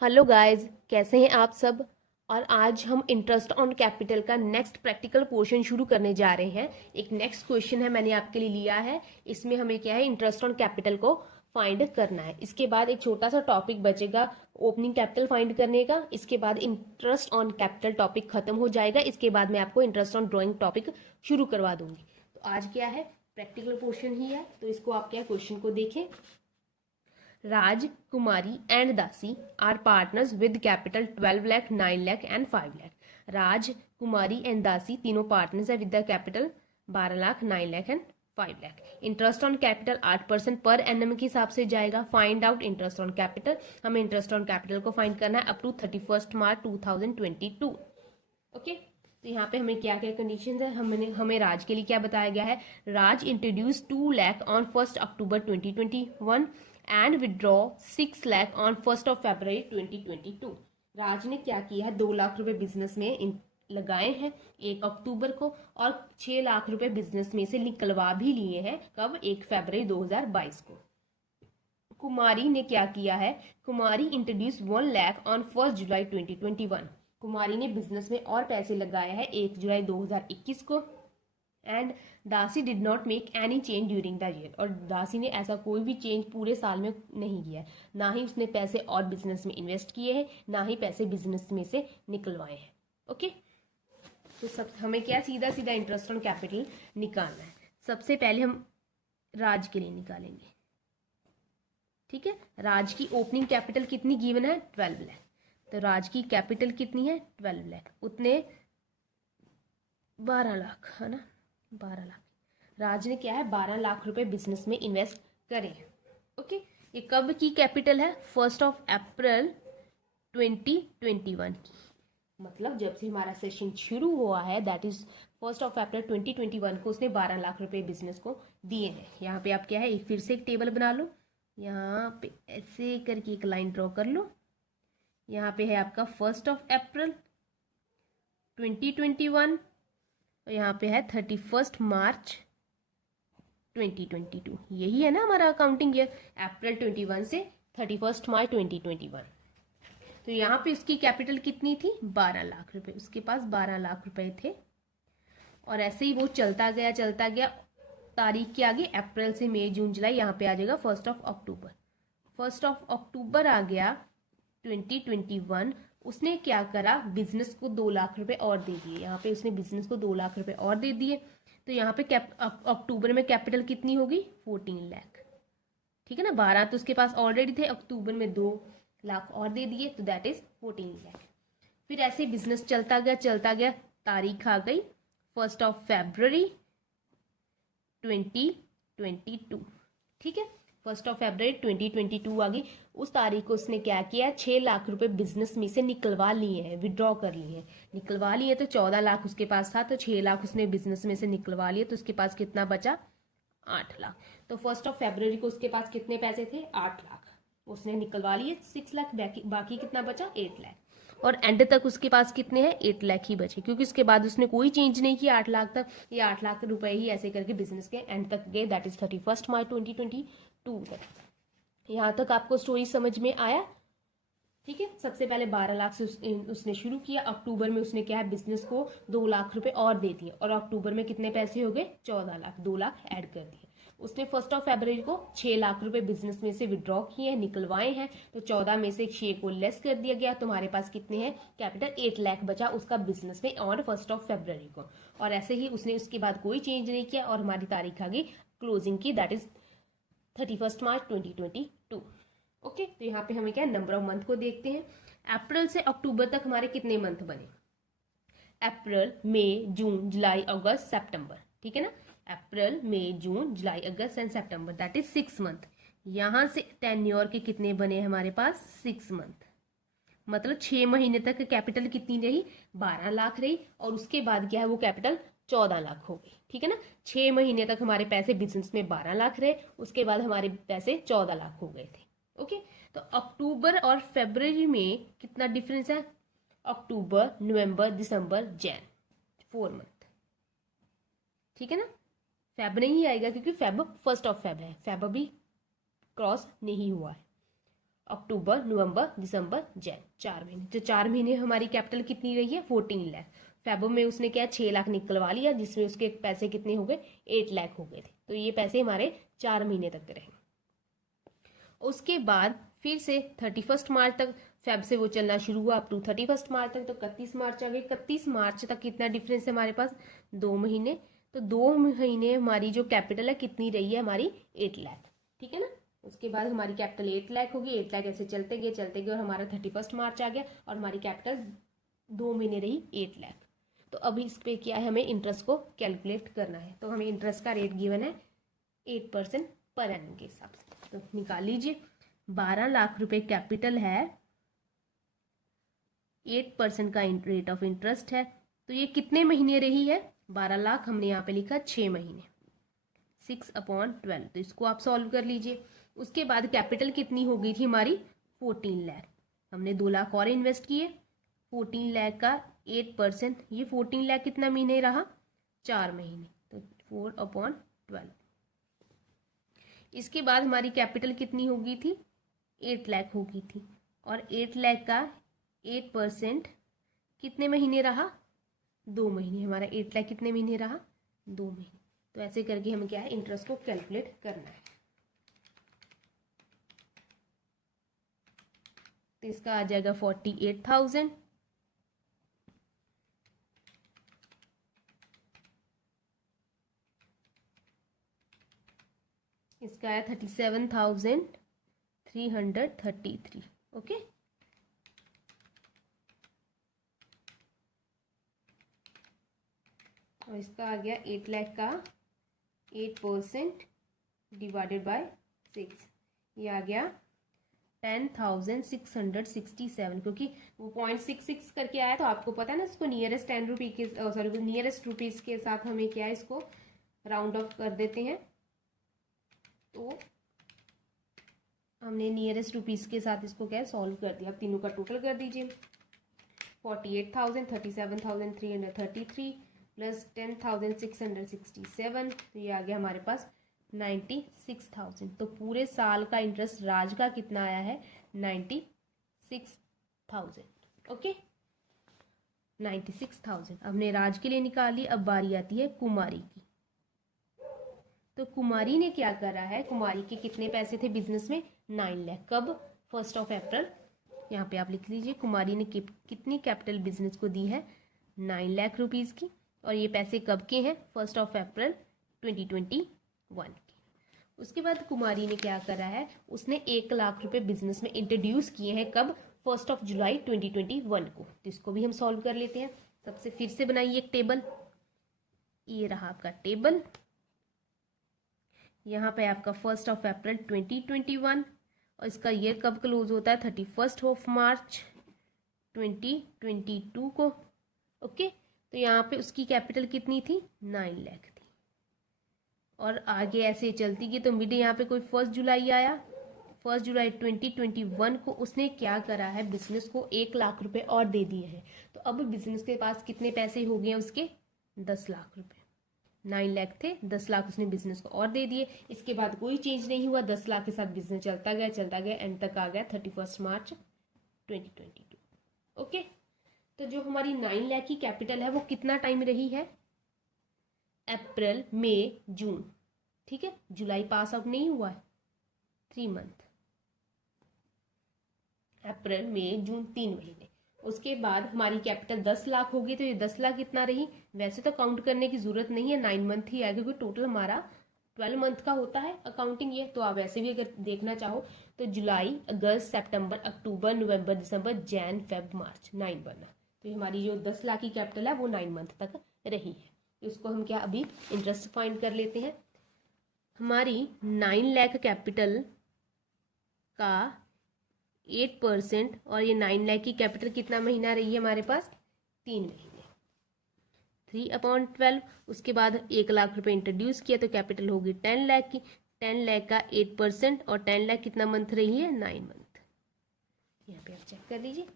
Hello guys, कैसे हैं आप सब। और आज हम इंटरेस्ट ऑन कैपिटल का नेक्स्ट प्रैक्टिकल पोर्शन शुरू करने जा रहे हैं। एक नेक्स्ट क्वेश्चन है, मैंने आपके लिए लिया है। इसमें हमें क्या है, इंटरेस्ट ऑन कैपिटल को फाइंड करना है। इसके बाद एक छोटा सा टॉपिक बचेगा ओपनिंग कैपिटल फाइंड करने का। इसके बाद इंटरेस्ट ऑन कैपिटल टॉपिक खत्म हो जाएगा। इसके बाद मैं आपको इंटरेस्ट ऑन ड्राइंग टॉपिक शुरू करवा दूंगी। तो आज क्या है, प्रैक्टिकल पोर्शन ही है। तो इसको आप क्या क्वेश्चन को देखें। Raj, Kumari and Dasi are partners with capital 12 lakh, 9 lakh and 5 lakh. Raj, Kumari and Dasi तीनों partners है with the capital 12 lakh, 9 lakh and 5 lakh. Interest on capital 8% per annum के हिसाब से जाएगा। Find out interest on capital. हमें interest on capital को find करना है अप टू 31 मार्च 2022। ओके, तो यहाँ पे हमें क्या क्या कंडीशंस है। हमें राज के लिए क्या बताया गया है। Raj introduce 2 lakh on 1 October 2021 and withdraw 6 lakh on 1 February 2022। Raj ने क्या किया है, 2 लाख रुपए बिजनेस में लगाए हैं 1 अक्टूबर को, और 6 लाख रुपए बिजनेस में से निकलवा भी लिए हैं कब, 1 फरवरी 2022 को। कुमारी ने क्या किया है, कुमारी इंट्रोड्यूस 1 लाख ऑन 1 जुलाई 2021। कुमारी ने बिजनेस में और पैसे लगाए हैं 1 जुलाई 2021 को। एंड दासी did not make any change during the year. और दासी ने ऐसा कोई भी चेंज पूरे साल में नहीं किया है। ना ही उसने पैसे और बिजनेस में इन्वेस्ट किए हैं, ना ही पैसे बिजनेस में से निकलवाए हैं। ओके, तो सब हमें क्या सीधा सीधा इंटरेस्ट ऑन कैपिटल निकालना है। सबसे पहले हम राज के लिए निकालेंगे। ठीक है, राज की ओपनिंग कैपिटल कितनी गिवन है, 12 लाख। तो राज की कैपिटल कितनी है, 12 लाख, उतने 12 लाख है ना, 12 लाख। राज ने क्या है, 12 लाख रुपए बिजनेस में इन्वेस्ट करे। ओके, ये कब की कैपिटल है, 1 अप्रैल 2021 की। मतलब जब से हमारा सेशन शुरू हुआ है, दैट इज 1 अप्रैल 2021 को उसने 12 लाख रुपए बिजनेस को दिए हैं। यहाँ पे आप क्या है, फिर से एक टेबल बना लो। यहाँ पे ऐसे करके एक लाइन ड्रॉ कर लो। यहाँ पे है आपका 1 अप्रैल 2021 और यहाँ पे है 31 मार्च 2022। यही है ना हमारा अकाउंटिंग ईयर, अप्रैल 21 से 31 मार्च 2021। तो यहाँ पे उसकी कैपिटल कितनी थी, 12 लाख रुपए। उसके पास 12 लाख रुपए थे और ऐसे ही वो चलता गया। तारीख के आगे अप्रैल से मई जून जुलाई, यहाँ पे आ जाएगा 1 अक्टूबर। 1 अक्टूबर आ गया 2021। उसने क्या करा, बिजनेस को 2 लाख रुपए और दे दिए। यहाँ पे उसने बिजनेस को 2 लाख रुपए और दे दिए। तो यहाँ पे अक्टूबर में कैपिटल कितनी होगी, 14 लाख। ठीक है ना, 12 तो उसके पास ऑलरेडी थे, अक्टूबर में 2 लाख और दे दिए, तो दैट इज 14 लाख। फिर ऐसे बिजनेस चलता गया। तारीख आ गई 1 फरवरी 2022। ठीक है, 1 फरवरी 2022 आ गई। उस तारीख को उसने क्या किया, 6 लाख रुपए बिजनेस में से निकलवा लिए हैं, विड्रॉ कर लिए हैं। निकलवा लिए तो 14 लाख उसके पास था, तो 6 लाख उसने बिजनेस में से निकलवा लिए, तो उसके पास कितना बचा, 8 लाख। तो 1 फरवरी को उसके पास कितने पैसे थे, 8 लाख। उसने निकलवा लिए 6 लाख, बाकी कितना बचा, 8 लाख। और एंड तक उसके पास कितने हैं, 8 लाख ही बचे, क्योंकि उसके बाद उसने कोई चेंज नहीं किया 8 लाख तक। ये 8 लाख रुपए ही ऐसे करके बिजनेस के एंड तक गए, दैट इज 31 मार्च 2022 तक। यहाँ तक आपको स्टोरी समझ में आया। ठीक है, सबसे पहले 12 लाख से उसने शुरू किया। अक्टूबर में उसने क्या है, बिजनेस को 2 लाख रुपए और दे दिए, और अक्टूबर में कितने पैसे हो गए, 14 लाख, 2 लाख ऐड कर दिए। उसने 1 फरवरी को 6 लाख रुपए बिजनेस में से विड्रॉ किए हैं, निकलवाए हैं, तो 14 में से 6 को लेस कर दिया गया। तुम्हारे पास कितने हैं, कैपिटल 8 लाख बचा उसका बिजनेस में और 1 फरवरी को। और ऐसे ही उसने उसके बाद कोई चेंज नहीं किया, और हमारी तारीख आ गई क्लोजिंग की, दैट इज 31 मार्च 2022। ओके, तो यहाँ पे हमें क्या, नंबर ऑफ मंथ को देखते हैं। अप्रैल से अक्टूबर तक हमारे कितने मंथ बने, अप्रैल, मई, जून, जुलाई, अगस्त, सितंबर। ठीक है ना, April, May, June, July, August and September, that is 6 month. यहां से टेन्योर के कितने बने हमारे पास, 6 मंथ। मतलब 6 महीने तक कैपिटल कितनी रही, 12 लाख रही, और उसके बाद क्या है, वो कैपिटल 14 लाख हो गई। ठीक है ना, 6 महीने तक हमारे पैसे बिजनेस में 12 लाख रहे, उसके बाद हमारे पैसे 14 लाख हो गए थे। ओके, तो अक्टूबर और फरवरी में कितना डिफरेंस है, अक्टूबर, नवंबर, दिसंबर, जैन, 4 मंथ। ठीक है ना, फेब नहीं आएगा क्योंकि फेब 1 फेब है, फेब अभी क्रॉस नहीं हुआ है। अक्टूबर, नवंबर, दिसंबर, जैन, 4 महीने। तो 4 महीने हमारी कैपिटल कितनी रही है? 14 लाख। फेब में उसने क्या 6 लाख निकलवा लिया, जिसमें उसके पैसे कितने हो गए? 8 लाख हो गए थे। तो ये पैसे हमारे 4 महीने तक रहे। उसके बाद फिर से 31 मार्च तक, फेब से वो चलना शुरू हुआ अप टू 31 मार्च तक, तो 31 मार्च आ गई। 31 मार्च तक कितना डिफरेंस है हमारे पास? 2 महीने। तो 2 महीने हमारी जो कैपिटल है कितनी रही है? हमारी 8 लाख। ठीक है ना। उसके बाद हमारी कैपिटल 8 लाख होगी। 8 लाख ऐसे चलते गए और हमारा 31 मार्च आ गया और हमारी कैपिटल 2 महीने रही 8 लाख। तो अभी इस पे क्या है? हमें इंटरेस्ट को कैलकुलेट करना है। तो हमें इंटरेस्ट का रेट गिवन है 8% पर एनम के हिसाब से। तो निकाल लीजिए। 12 लाख रुपए कैपिटल है, 8% का रेट ऑफ इंटरेस्ट है। तो ये कितने महीने रही है? 12 लाख हमने यहाँ पे लिखा 6 महीने, 6/12। तो इसको आप सॉल्व कर लीजिए। उसके बाद कैपिटल कितनी हो गई थी हमारी? 14 लाख। हमने 2 लाख और इन्वेस्ट किए। 14 लाख का 8%, ये 14 लाख कितना महीने रहा? 4 महीने। तो 4/12। इसके बाद हमारी कैपिटल कितनी हो गई थी? 8 लाख हो गई थी। और 8 लाख का 8% कितने महीने रहा? 2 महीने। हमारा 8 लाख कितने महीने रहा? 2 महीने। तो ऐसे करके हमें क्या है? इंटरेस्ट को कैलकुलेट करना है। तो इसका आ जाएगा 48,000। इसका आया 37,333। ओके। और इसका आ गया 8 लाख का 8% डिवाइडेड बाय 6, ये आ गया 10,667। क्योंकि वो 0.66 करके आया, तो आपको पता है ना, इसको नियरेस्ट 10 रुपी के सॉरी नियरेस्ट रुपीज के साथ हमें क्या है, इसको राउंड ऑफ कर देते हैं। तो हमने नियरेस्ट रुपीज के साथ इसको क्या है? सॉल्व कर दिया। अब तीनों का टोटल कर दीजिए। 48,000, 37,333 प्लस 10,667, तो ये आ गया हमारे पास 96,000। तो पूरे साल का इंटरेस्ट राज का कितना आया है? 96,000। ओके, 96,000 हमने राज के लिए निकाली। अब बारी आती है कुमारी की। तो कुमारी ने क्या करा है? कुमारी के कितने पैसे थे बिजनेस में? 9 लाख। कब? 1 अप्रैल। यहाँ पे आप लिख लीजिए, कुमारी ने कितनी कैपिटल बिजनेस को दी है? 9 लाख रुपीज की। और ये पैसे कब के हैं? 1 अप्रैल 2021 के। उसके बाद कुमारी ने क्या करा है? उसने 1 लाख रुपए बिजनेस में इंट्रोड्यूस किए हैं। कब? 1 जुलाई 2021 को। तो इसको भी हम सॉल्व कर लेते हैं। सबसे फिर से बनाइए एक टेबल। ये रहा आपका टेबल। यहाँ पे आपका 1 अप्रैल 2021 और इसका ईयर कब क्लोज होता है? 31 मार्च 2022 को। ओके, तो यहाँ पे उसकी कैपिटल कितनी थी? 9 लाख थी। और आगे ऐसे चलती गई तो मिड यहाँ पे कोई 1 जुलाई आया। 1 जुलाई 2021 को उसने क्या करा है? बिजनेस को 1 लाख रुपए और दे दिए हैं। तो अब बिजनेस के पास कितने पैसे हो गए उसके? 10 लाख रुपए। 9 लाख थे, 10 लाख उसने बिजनेस को और दे दिए। इसके बाद कोई चेंज नहीं हुआ। 10 लाख के साथ बिजनेस चलता गया एंड तक आ गया 31 मार्च 2022। ओके, तो जो हमारी 9 लाख की कैपिटल है वो कितना टाइम रही है? अप्रैल, मई, जून। ठीक है, जुलाई पास आउट नहीं हुआ है। 3 मंथ, अप्रैल, मई, जून, 3 महीने। उसके बाद हमारी कैपिटल 10 लाख होगी। तो ये 10 लाख कितना रही? वैसे तो काउंट करने की जरूरत नहीं है, 9 मंथ ही आएगा, क्योंकि टोटल हमारा 12 मंथ का होता है अकाउंटिंग ये। तो आप वैसे भी अगर देखना चाहो तो जुलाई, अगस्त, सितंबर, अक्टूबर, नवंबर, दिसंबर, जैन, फेब, मार्च, 9 बना। तो हमारी जो 10 लाख की कैपिटल है वो 9 मंथ तक रही है। तो इसको हम क्या अभी इंटरेस्ट फाइंड कर लेते हैं। हमारी 9 लाख कैपिटल का 8% और ये 9 लाख की कैपिटल कितना महीना रही है हमारे पास? 3 महीने। 3/12। उसके बाद 1 लाख रुपए इंट्रोड्यूस किया तो कैपिटल होगी 10 लाख की। 10 लाख का 8% और 10 लाख कितना मंथ रही है? 9 मंथ। यहाँ पे आप चेक कर लीजिए,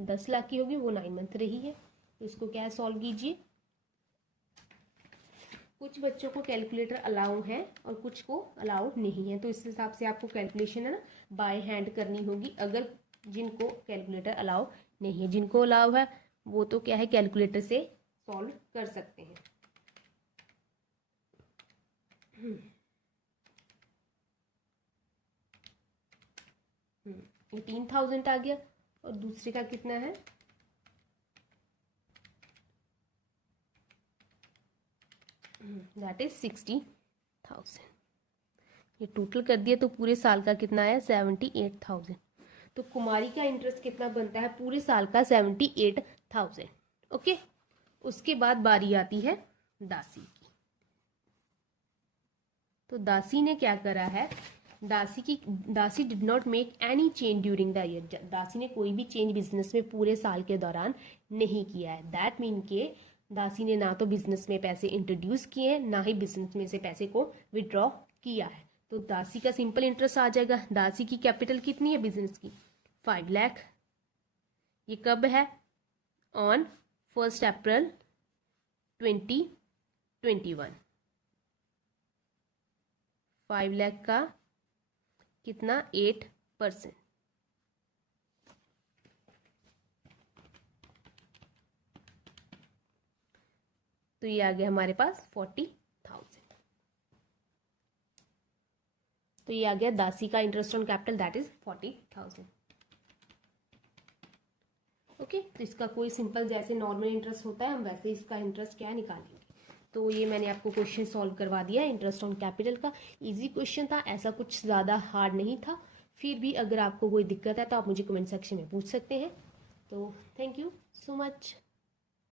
10 लाख की होगी वो 9 मंथ रही है। तो इसको क्या है? सॉल्व कीजिए। कुछ बच्चों को कैलकुलेटर अलाउ है और कुछ को अलाउ नहीं है, तो इस हिसाब से आपको कैलकुलेशन है ना बाय हैंड करनी होगी। अगर जिनको कैलकुलेटर अलाउ नहीं है, जिनको अलाउ है वो तो क्या है कैलकुलेटर से सॉल्व कर सकते हैं। 18,000 आ गया और दूसरे का कितना है, दैट इज 60,000। ये टोटल कर दिया तो पूरे साल का कितना आया 78,000। तो कुमारी का इंटरेस्ट कितना बनता है पूरे साल का 78,000। ओके, उसके बाद बारी आती है दासी की। तो दासी ने क्या करा है, दासी did not make any change during the year. दासी ने कोई भी चेंज बिजनेस में पूरे साल के दौरान नहीं किया है। दैट मीन के दासी ने ना तो बिजनेस में पैसे इंट्रोड्यूस किए हैं, ना ही बिजनेस में से पैसे को विड्रॉ किया है। तो दासी का सिंपल इंटरेस्ट आ जाएगा। दासी की कैपिटल कितनी है बिजनेस की 5 लाख। ये कब है, ऑन 1 अप्रैल 2021। 5 लाख का कितना 8%, तो ये आ गया हमारे पास 40,000। तो ये आ गया दासी का interest on capital that is 40,000। Okay, तो इसका कोई सिंपल जैसे नॉर्मल इंटरेस्ट होता है हम वैसे इसका इंटरेस्ट क्या निकालेंगे। तो ये मैंने आपको क्वेश्चन सॉल्व करवा दिया इंटरेस्ट ऑन कैपिटल का। इजी क्वेश्चन था, ऐसा कुछ ज़्यादा हार्ड नहीं था। फिर भी अगर आपको कोई दिक्कत है तो आप मुझे कमेंट सेक्शन में पूछ सकते हैं। तो थैंक यू सो मच।